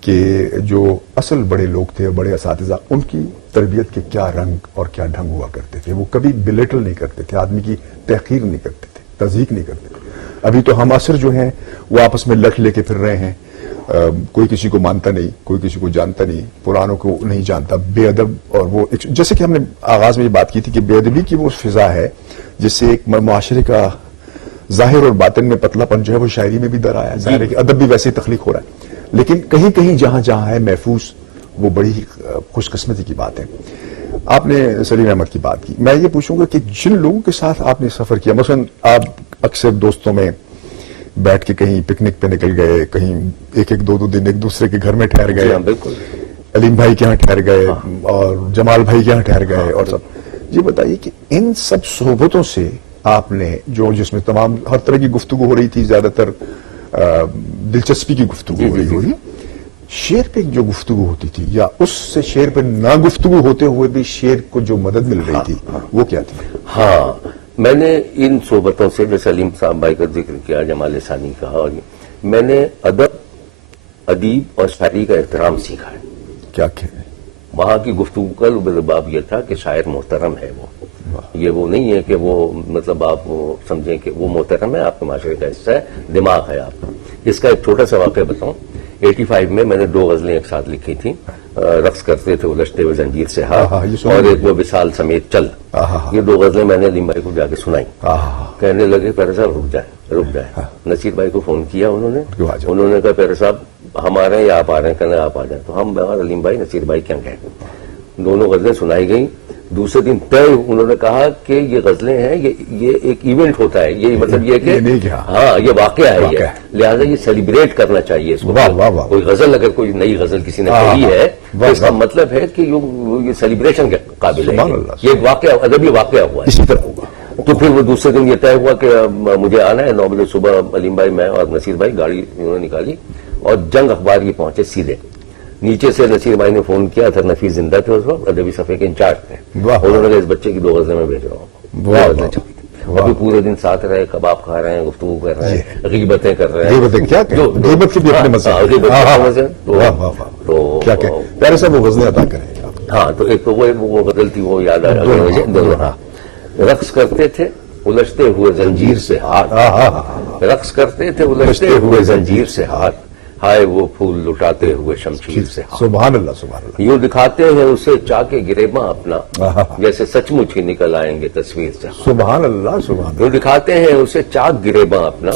کہ جو اصل بڑے لوگ تھے، بڑے اساتذہ، ان کی تربیت کے کیا رنگ اور کیا ڈھنگ ہوا کرتے تھے. وہ کبھی بلیٹل نہیں کرتے تھے، آدمی کی تحقیر نہیں کرتے تھے، تضحیق نہیں کرتے تھے. ابھی تو ہم عصر جو ہیں وہ آپس میں لٹ لے کے پھر رہے ہیں، کوئی کسی کو مانتا نہیں، کوئی کسی کو جانتا نہیں، پرانوں کو نہیں جانتا، بے ادب. اور وہ جیسے کہ ہم نے آغاز میں یہ بات کی تھی کہ بے ادبی کی وہ فضا ہے جس سے ایک معاشرے کا ظاہر اور باطن میں پتلا پن جو ہے وہ شاعری میں بھی در آیا ہے. ظاہر ہے کہ ادب بھی ویسے ہی تخلیق ہو رہا ہے، لیکن کہیں کہیں جہاں جہاں ہے محفوظ، وہ بڑی ہی خوش قسمتی کی بات ہے. آپ نے سلیم احمد کی بات کی، میں یہ پوچھوں گا کہ جن لوگوں کے ساتھ آپ نے سفر کیا، مثلا آپ اکثر دوستوں میں بیٹھ کے کہیں پکنک پہ نکل گئے، کہیں ایک دو دن ایک دوسرے کے گھر میں ٹھہر گئے، بالکل علیم بھائی کے یہاں ٹھہر گئے اور جمال بھائی کے یہاں ٹھہر گئے اور سب. یہ بتائیے کہ ان سب صحبتوں سے آپ نے جس میں تمام ہر طرح کی گفتگو ہو رہی تھی، زیادہ تر دلچسپی کی گفتگو ہو رہی ہوگی، شعر پہ جو گفتگو ہوتی تھی یا اس سے شعر پہ نہ گفتگو ہوتے ہوئے بھی شعر کو جو مدد مل رہی تھی وہ کیا تھی؟ ہاں، میں نے ان صحبتوں سے، جیسے علیم صاحب بھائی کا ذکر کیا، جمال ثانی کا، اور میں نے ادب، ادیب اور شاعری کا احترام سیکھا ہے. کیا کہنے وہاں کی گفتگو کا لباب یہ تھا کہ شاعر محترم ہے. یہ وہ نہیں ہے کہ وہ مطلب آپ سمجھیں کہ وہ محترم ہے، آپ کے معاشرے کا حصہ ہے، دماغ ہے آپ کا. اس کا ایک چھوٹا سا واقعہ بتاؤں. 85 میں نے 2 غزلیں ایک ساتھ لکھی تھیں، رقص کرتے تھے الجھتے ہوئے زنجیر سے ہاتھ، اور ایک وہ وصال سمیت چل. یہ 2 غزلیں میں نے علیم بھائی کو جا کے سنائی. کہنے لگے پیرے صاحب رک جائے. نصیر بھائی کو فون کیا انہوں نے کہا پیرے صاحب ہم آ رہے ہیں یا آپ آ رہے ہیں؟ کہنے آپ آ جائیں. تو ہم اور علیم بھائی نصیر بھائی کیا گئے، دونوں غزلیں سنائی گئیں. دوسرے دن طے انہوں نے کہا کہ یہ غزلیں ہیں، یہ ایک ایونٹ ہوتا ہے، یہ مطلب یہ کہ ہاں یہ واقعہ ہے، لہٰذا یہ سیلیبریٹ کرنا چاہیے اس کو. کوئی غزل اگر کوئی نئی غزل کسی نے کہی ہے تو اس کا مطلب ہے کہ یہ سیلیبریشن کے قابل ہے، یہ ایک واقعہ، ادبی واقعہ ہوا ہے. اسی طرح ہوگا. تو پھر وہ دوسرے دن یہ طے ہوا کہ مجھے آنا ہے 9 بجے صبح. علیم بھائی، میں اور نصیر بھائی گاڑی انہوں نے نکالی اور جنگ اخبار یہ پہنچے سیدھے. نیچے سے نصیر بھائی نے فون کیا تھا، نفیس زندہ تھے اس وقت، ادبی صفحے کے انچارج تھے. انہوں نے کہا اس بچے کی 2 غزلیں میں بھیج رہا ہوں. ابھی پورے دن ساتھ رہے، کباب کھا رہے ہیں، گفتگو کر رہے ہیں، غیبتیں کر رہے ہیں. غیبت کے بھی اپنے مزے تو کیا کہ پیارے صاحب وہ غزلیں عطا کریں. ہاں، تو ایک تو وہ غزل تھی، وہ یاد آ گئی. رقص کرتے تھے الجھتے ہوئے زنجیر سے ہاتھ، رقص کرتے تھے الجھتے ہوئے زنجیر سے ہاتھ، ہائے وہ پھول لٹاتے ہوئے شمشیر سے ہاتھ. سبحان اللہ سبحان اللہ. یوں دکھاتے ہیں اسے چاکے گریباں اپنا جیسے سچ مچ ہی نکل آئیں گے تصویر سے. سبحان اللہ سبحان اللہ. یوں دکھاتے ہیں اسے چاک گریباں اپنا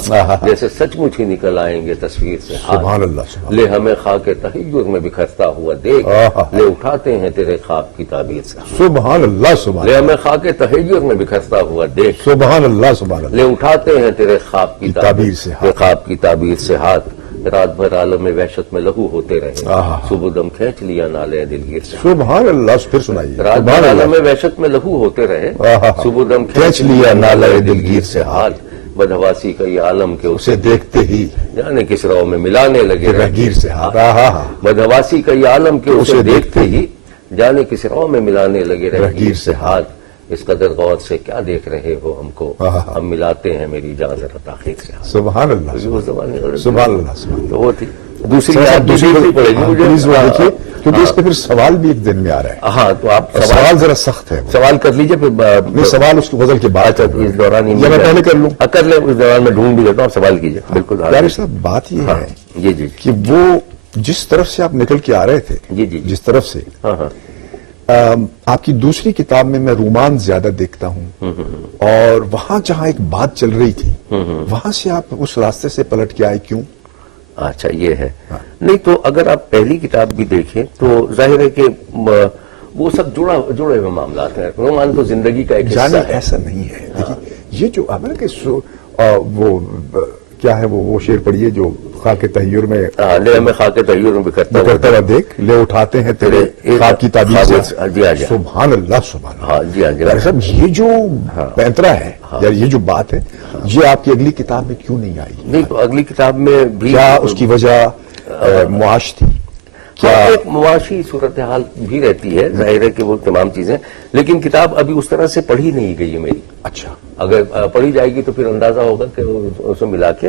جیسے سچ مچ ہی نکل آئیں گے تصویر سے. سبحان اللہ سبحان لے ہمیں خاک تحیر میں بکھرتا ہوا دیکھ لے اٹھاتے ہیں تیرے خواب کی تعبیر سے. سبحان اللہ سبحان لے ہمیں خاک تحیر میں بکھرتا ہوا دیکھ سبحان اللہ سبحان اللہ. لے اٹھاتے ہیں تیرے خواب کی تعبیر سے تیرے خواب کی تعبیر سے ہاتھ. رات بھر عالم میں وحشت میں لہو ہوتے رہے صبح دم کھینچ لیا نالے دلگیر سے. سبحان اللہ. پھر سنائیے. رات بھر عالم میں وحشت میں لہو ہوتے رہے صبح دم کھینچ لیا نالے دلگیر سے ہاتھ. بدحواسی کا یہ عالم کے اسے دیکھتے ہی جانے کس رو میں ملانے لگے رہگیر سے ہاتھ. بدحواسی کا یہ عالم کے اسے دیکھتے ہی جانے کس رو میں ملانے لگے رہگیر سے ہاتھ. اس قدر غور سے کیا دیکھ رہے ہو ہم کو ہم ملاتے ہیں میری جان ذرا تاخیر سے. سبحان اللہ سبحان اللہ. تو وہ تھی دوسری پڑے گی مجھے دیکھیے کیونکہ اس پہ پھر سوال بھی ایک دن میں آ رہا ہے. ہاں تو آپ سوال ذرا سخت ہے. سوال کر لیجئے پھر سوال اس غزل کے بعد اس دوران ہی میں پہلے کر لوں. کر لیں اس دوران میں ڈھونڈ بھی دیتا ہوں. سوال کیجیے. بالکل پیارے صاحب بات یہ ہے جی جی کہ وہ جس طرف سے آپ نکل کے آ رہے تھے جی جی جس طرف سے ہاں ہاں آپ کی دوسری کتاب میں رومان زیادہ دیکھتا ہوں اور وہاں جہاں ایک بات چل رہی تھی وہاں سے آپ اس راستے سے پلٹ کے آئے کیوں؟ اچھا یہ ہے. نہیں تو اگر آپ پہلی کتاب بھی دیکھیں تو ظاہر ہے کہ وہ سب جڑے ہوئے معاملات ہیں. رومان تو زندگی کا ایک حصہ ہے. ایسا نہیں ہے. دیکھیے یہ جو وہ کیا ہے وہ شعر پڑھیے جو خاک تحیر میں لے ہمیں خاک تحیر میں بکھرتا ہوا دیکھ لے اٹھاتے ہیں تیرے خواب کی تعبیر سے. سبحان اللہ سبحان اللہ. جی ہاں جی صاحب یہ جو پینترا ہے یا یہ جو بات ہے یہ آپ کی اگلی کتاب میں کیوں نہیں آئی؟ نہیں تو اگلی کتاب میں بھی کیا اس کی وجہ معاش تھی؟ کیا ایک معاشی صورتحال بھی رہتی ہے. ظاہر ہے کہ وہ تمام چیزیں لیکن کتاب ابھی اس طرح سے پڑھی نہیں گئی ہے میری. اچھا اگر پڑھی جائے گی تو پھر اندازہ ہوگا کہ اسے ملا کے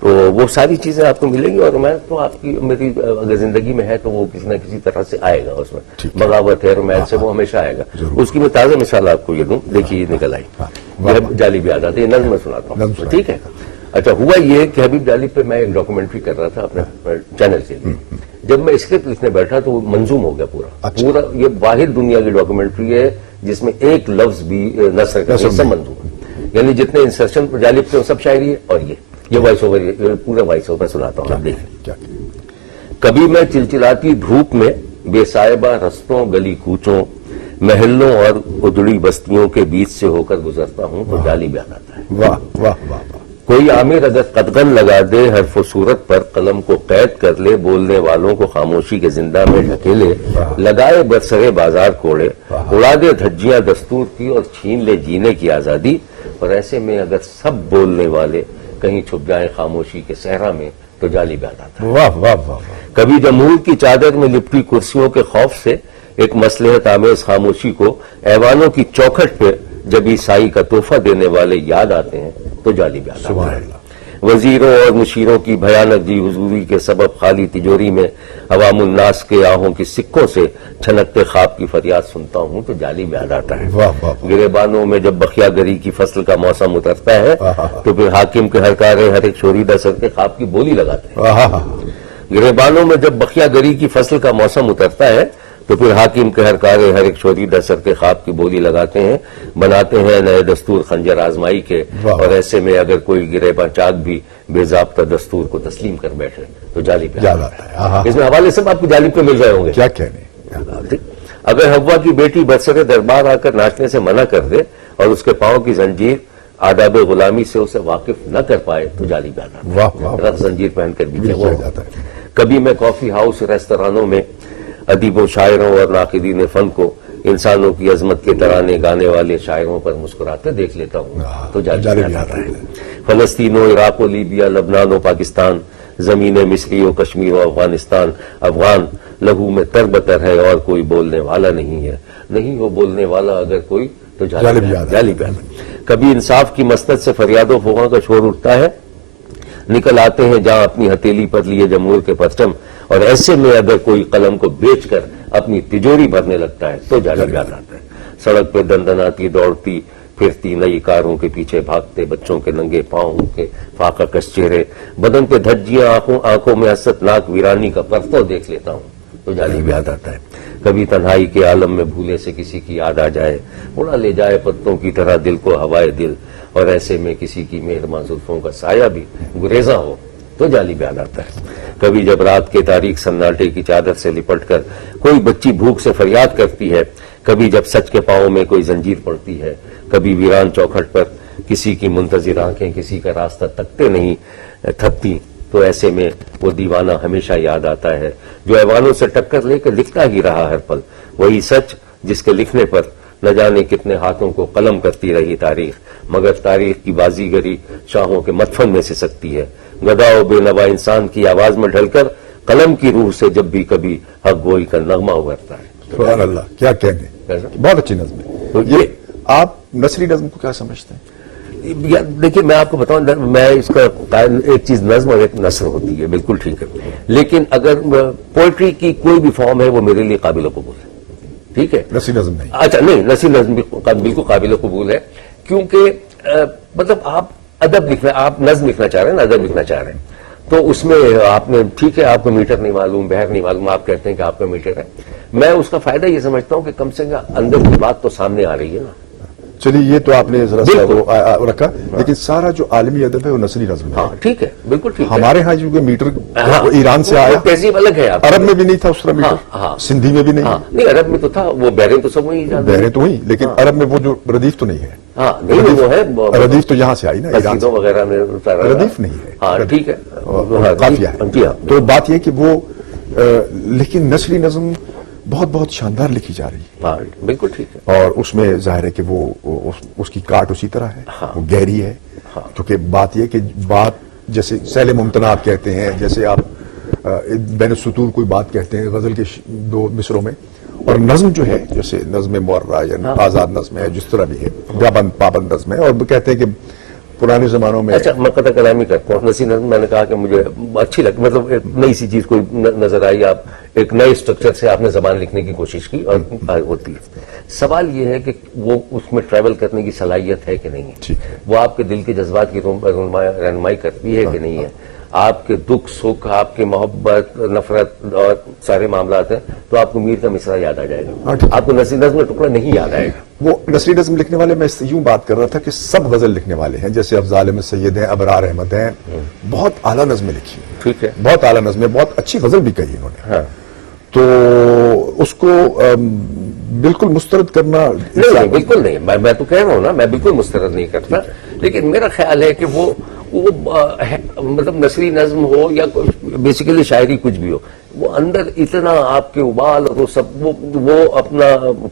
تو وہ ساری چیزیں آپ کو ملیں گی. اور میں تو آپ کی میری اگر زندگی میں ہے تو وہ کسی نہ کسی طرح سے آئے گا. اس میں بغاوت ہے رومانس سے وہ ہمیشہ آئے گا. اس کی میں تازہ مثال آپ کو یہ دوں. دیکھیے نکل آئی جالی بھی آتا ہے. یہ نظم میں سناتا ہوں. ٹھیک ہے. اچھا ہوا یہ کہ حبیب جالب پہ میں ایک ڈاکومنٹری کر رہا تھا اپنے چینل کے لیے. جب میں اسکرپٹ لکھنے بیٹھا تو وہ منظوم ہو گیا پورا. یہ واحد دنیا کی ڈاکومنٹری ہے جس میں ایک لفظ بھی نثر کا سب منظوم ہے. یعنی جتنے انسرشن جالب کے سب شاعری ہے. اور یہ وائس اوور پورا وائس اوور سناتا ہوں. آپ دیکھیں. کبھی میں چلچلاتی دھوپ میں بے صاحبہ رستوں گلی کوچوں محلوں اور اجڑی بستیوں کے بیچ سے ہو کر گزرتا ہوں تو جالب یاد آتا ہے. واہ واہ واہ. کوئی عامر اگر قدغن لگا دے حرف و صورت پر قلم کو قید کر لے بولنے والوں کو خاموشی کے زندہ میں ڈھکیلے لگائے برسرے بازار کوڑے اڑا دے دھجیاں دستور کی اور چھین لے جینے کی آزادی. اور ایسے میں اگر سب بولنے والے کہیں چھپ جائیں خاموشی کے صحرا میں تو جالب یاد آتا ہے. واہ واہ واہ. کبھی جمہور کی چادر میں لپٹی کرسیوں کے خوف سے ایک مصلحت آمیز خاموشی کو ایوانوں کی چوکھٹ پہ جب عیسائی کا تحفہ دینے والے یاد آتے ہیں تو جالب یاد آتا ہے. وزیروں اور مشیروں کی بھیانک جی حضوری کے سبب خالی تجوری میں عوام الناس کے آہوں کی سکوں سے چھنکتے خواب کی فریاد سنتا ہوں تو جالب یاد آتا ہے. گریبانوں میں جب بخیا گری کی فصل کا موسم اترتا ہے تو پھر حاکم کے ہر کارے ہر ایک شوریدہ سر کے خواب کی بولی لگاتے ہیں. گریبانوں میں جب بخیا گری کی فصل کا موسم اترتا ہے تو پھر حاکم کے ہر کارے ہر ایک شوریدہ سر کے خواب کی بولی لگاتے ہیں. بناتے ہیں نئے دستور خنجر آزمائی کے. اور ایسے میں اگر کوئی گریباں چاک بھی بے ضابطہ دستور کو تسلیم کر بیٹھے تو جالب یاد آتا ہے. اس میں حوالے سب آپ کو جالب پہ مل رہے ہوں گے. کیا کہنے. اگر حوا کی بیٹی برسر دربار آ کر ناچنے سے منع کر دے اور اس کے پاؤں کی زنجیر آداب غلامی سے اسے واقف نہ کر پائے تو جالب یاد آتا ہے. رخ زنجیر پہن کر بھی کبھی میں کافی ہاؤس ریستورانوں میں ادیبوں شاعروں اور ناقدین فن کو انسانوں کی عظمت کے ترانے گانے والے شاعروں پر مسکراتے دیکھ لیتا ہوں تو جالب یاد آتا ہے. فلسطین و عراق و لیبیا لبنان و پاکستان زمین مصری و کشمیر و افغانستان افغان لہو میں تر بتر ہے اور کوئی بولنے والا نہیں ہے. نہیں ہو بولنے والا اگر کوئی تو جالب یاد. کبھی انصاف کی مسند سے فریاد و فغاں کا شور اٹھتا ہے. نکل آتے ہیں جہاں اپنی ہتھیلی پر لیے جمہور کے پرچم. اور ایسے میں اگر کوئی قلم کو بیچ کر اپنی تجوری بھرنے لگتا ہے تو جالب یاد آتا ہے. سڑک پہ دندناتی دوڑتی پھرتی نئی کاروں کے پیچھے بھاگتے بچوں کے ننگے پاؤں کے فاقہ کش چہرے، بدن پہ دھجیاں، آنکھوں میں حسرتناک ویرانی کا پرتو دیکھ لیتا ہوں تو جالی یاد آتا ہے۔ کبھی تنہائی کے عالم میں بھولے سے کسی کی یاد آ جائے، اڑا لے جائے پتوں کی طرح دل کو ہوائے دل، اور ایسے میں کسی کی مہربان زلفوں کا سایہ بھی گریزاں ہو تو جالی یاد آتا ہے۔ کبھی جب رات کے تاریک سناٹے کی چادر سے لپٹ کر کوئی بچی بھوک سے فریاد کرتی ہے، کبھی جب سچ کے پاؤں میں کوئی زنجیر پڑتی ہے، کبھی ویران چوکھٹ پر کسی کی منتظر آنکھیں کسی کا راستہ تکتے نہیں تھکتی، تو ایسے میں وہ دیوانہ ہمیشہ یاد آتا ہے جو ایوانوں سے ٹکر لے کے لکھتا ہی رہا ہر پل، وہی سچ جس کے لکھنے پر نہ جانے کتنے ہاتھوں کو قلم کرتی رہی تاریخ، مگر تاریخ کی بازیگری شاہوں کے مدفن میں سے سکتی ہے، گدا و بے نوا انسان کی آواز میں ڈھل کر قلم کی روح سے جب بھی کبھی حق گوئی کا نغمہ ابھرتا ہے۔ سبحان اللہ، کیا کہنے، بہت اچھی نظم ہے۔ یہ آپ نثری نظم کو کیا سمجھتے ہیں؟ دیکھیے میں آپ کو بتاؤں، میں اس کا ایک چیز نظم اور ایک نثر ہوتی ہے، بالکل ٹھیک ہے، لیکن اگر پوئٹری کی کوئی بھی فارم ہے وہ میرے لیے قابل قبول ہے، ٹھیک ہے، نثری نظم نہیں؟ اچھا نہیں، نثری نظم بالکل قابل قبول ہے، کیونکہ مطلب آپ ادب لکھنا، آپ نظم لکھنا چاہ رہے ہیں نا، ادب لکھنا چاہ رہے ہیں، تو اس میں آپ نے ٹھیک ہے آپ کو میٹر نہیں معلوم، بحر نہیں معلوم، آپ کہتے ہیں کہ آپ کا میٹر ہے، میں اس کا فائدہ یہ سمجھتا ہوں کہ کم سے کم اندر کی بات تو سامنے آ رہی ہے نا۔ چلیے یہ تو آپ نے ذرا سا رکھا، لیکن سارا جو عالمی ادب ہے وہ نثری نظم ہے۔ ہاں ٹھیک ہے، بالکل ٹھیک ہے۔ ہمارے ہاں جو میٹر ایران سے آیا، تہذیب الگ ہے، عرب میں بھی نہیں تھا اس طرح میٹر، سندھی میں بھی نہیں، نہیں عرب میں تو تھا، وہ بحریں تو سب وہی بحریں تو وہی، لیکن عرب میں وہ جو ردیف تو نہیں ہے۔ ہاں نہیں وہ ہے، ردیف تو یہاں سے آئی نا، ایران سے وغیرہ میں ردیف نہیں ہے، ہاں ٹھیک ہے، قافیہ ہے۔ تو بات یہ کہ وہ لیکن نثری نظم بہت بہت شاندار لکھی جا رہی ہے، ہاں بالکل ٹھیک ہے، اور اس میں ظاہر ہے کہ وہ اس کی کاٹ اسی طرح ہے، وہ گہری ہے، کیونکہ بات یہ کہ بات جیسے سیل ممتنع آپ کہتے ہیں، جیسے آپ بین السطور کوئی بات کہتے ہیں غزل کے دو مصروں میں، اور نظم جو ہے جیسے نظم معرہ یا آزاد نظم ہے، جس طرح بھی ہے پابند نظم ہے، اور وہ کہتے ہیں کہ پرانے زمانوں میں۔ اچھا میں قطع کلامی کرتا ہوں، نثری نظم میں نے کہا کہ مجھے اچھی لگتی، مطلب ایک نئی سی چیز کوئی نظر آئی، آپ ایک نئے اسٹرکچر سے آپ نے زبان لکھنے کی کوشش کی اور ہوتی ہے۔ سوال یہ ہے کہ وہ اس میں ٹریول کرنے کی صلاحیت ہے کہ نہیں ہے، وہ آپ کے دل کے جذبات کی رہنمائی کرتی ہے کہ نہیں ہے، آپ کے دکھ سکھ، آپ کی محبت نفرت اور سارے معاملات ہیں، تو آپ کو میر کا مصرع یاد آ جائے گا، آپ کو نثری نظم کا ٹکڑا نہیں یاد آئے گا۔ وہ نثری نظم لکھنے والے، میں یوں بات کر رہا تھا کہ سب غزل لکھنے والے ہیں، جیسے افضال احمد سید ہیں، ابرار احمد ہیں، بہت اعلیٰ نظمیں لکھی، ٹھیک ہے، بہت اعلیٰ نظمیں، بہت اچھی غزل بھی کہی انہوں نے، تو اس کو بالکل مسترد کرنا نہیں، بالکل نہیں، میں تو کہہ رہا ہوں نا، میں بالکل مسترد نہیں کرتا، لیکن میرا خیال ہے کہ وہ مطلب نثری نظم ہو یا بیسیکلی شاعری کچھ بھی ہو، وہ اندر اتنا آپ کے ابال اور وہ سب وہ اپنا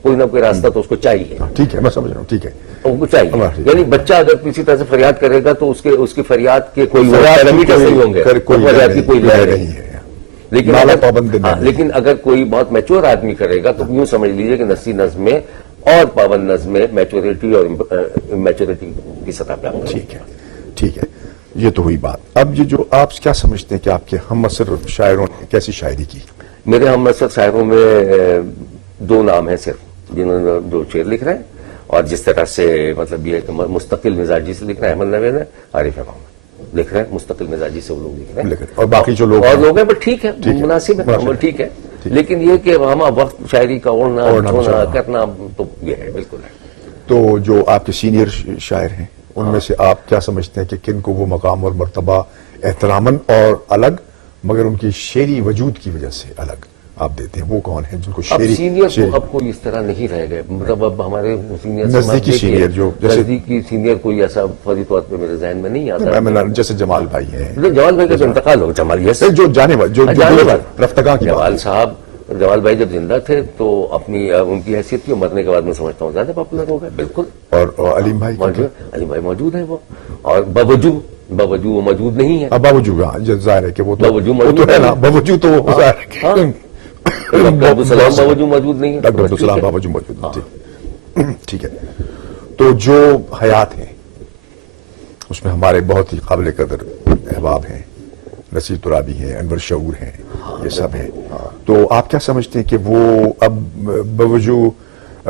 کوئی نہ کوئی راستہ تو اس کو چاہیے۔ ٹھیک ہے، میں سمجھ رہا ہوں، ٹھیک ہے، وہ چاہیے، یعنی بچہ اگر کسی طرح سے فریاد کرے گا تو اس کی فریاد کے کوئی پیرامیٹر نہیں ہوں گے، فریاد کی کوئی لہر نہیں ہے، لیکن اگر کوئی بہت میچور آدمی کرے گا تو یوں سمجھ لیجئے کہ نثری نظم میں اور پابند نظم میں میچورٹی اور میچورٹی کی سطح پہ آتا ہے۔ ٹھیک ہے، ٹھیک ہے، یہ تو ہوئی بات۔ اب یہ جو آپ کیا سمجھتے ہیں کہ آپ کے ہم عصر شاعروں نے کیسی شاعری کی؟ میرے ہم عصر شاعروں میں دو نام ہیں صرف، جنہوں نے جو شعر لکھ رہے ہیں اور جس طرح سے مطلب یہ کہ مستقل مزاجی سے لکھ رہے ہیں، احمد نوید ہے، عارف امام لکھ رہے ہیں، مستقل مزاجی سے وہ لوگ لکھ رہے ہیں، اور باقی جو لوگ ہیں بٹ ٹھیک ہے، مناسب ہے، ٹھیک ہے، لیکن یہ کہ ہم وقت شاعری کا اوڑھنا کرنا تو یہ ہے، بالکل ہے۔ تو جو آپ کے سینئر شاعر ہیں ان میں سے آپ کیا سمجھتے ہیں کہ کن کو وہ مقام اور مرتبہ احتراماً اور الگ مگر ان کی شعری وجود کی وجہ سے الگ آپ دیتے ہیں، وہ کون ہیں جن کو شعری؟ سینئر تو اب کوئی اس طرح نہیں رہ گئے، مطلب اب ہمارے سینئر نزدیکی سینئر جو نزدیکی سینئر کوئی ایسا فوری طور پہ میرے ذہن میں نہیں آتا، جیسے جمال بھائی ہیں، جمال بھائی کا تو انتقال ہو، جمال جو جانے رفتگاں کی جمال صاحب، جمال بھائی جب زندہ تھے تو اپنی ان کی حیثیت کی، مرنے کے بعد میں سمجھتا ہوں زیادہ پاپولر ہو گئے، بالکل۔ اور علیم بھائی علیم بھائی موجود ہیں وہ، اور باوجود وہ موجود نہیں ہے، باوجود ظاہر ہے کہ وہ باوجود ہے نا، باوجود تو ڈاکٹر عبدالسلام باوجود موجود نہیں ہے، ڈاکٹر عبدالسلام باوجود موجود، ٹھیک ہے۔ تو جو حیات ہیں اس میں ہمارے بہت ہی قابل قدر احباب ہیں، نصیر ترابی ہیں، انور شعور ہیں، یہ سب ہیں، تو آپ کیا سمجھتے ہیں کہ وہ اب باوجود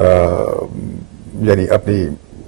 یعنی اپنی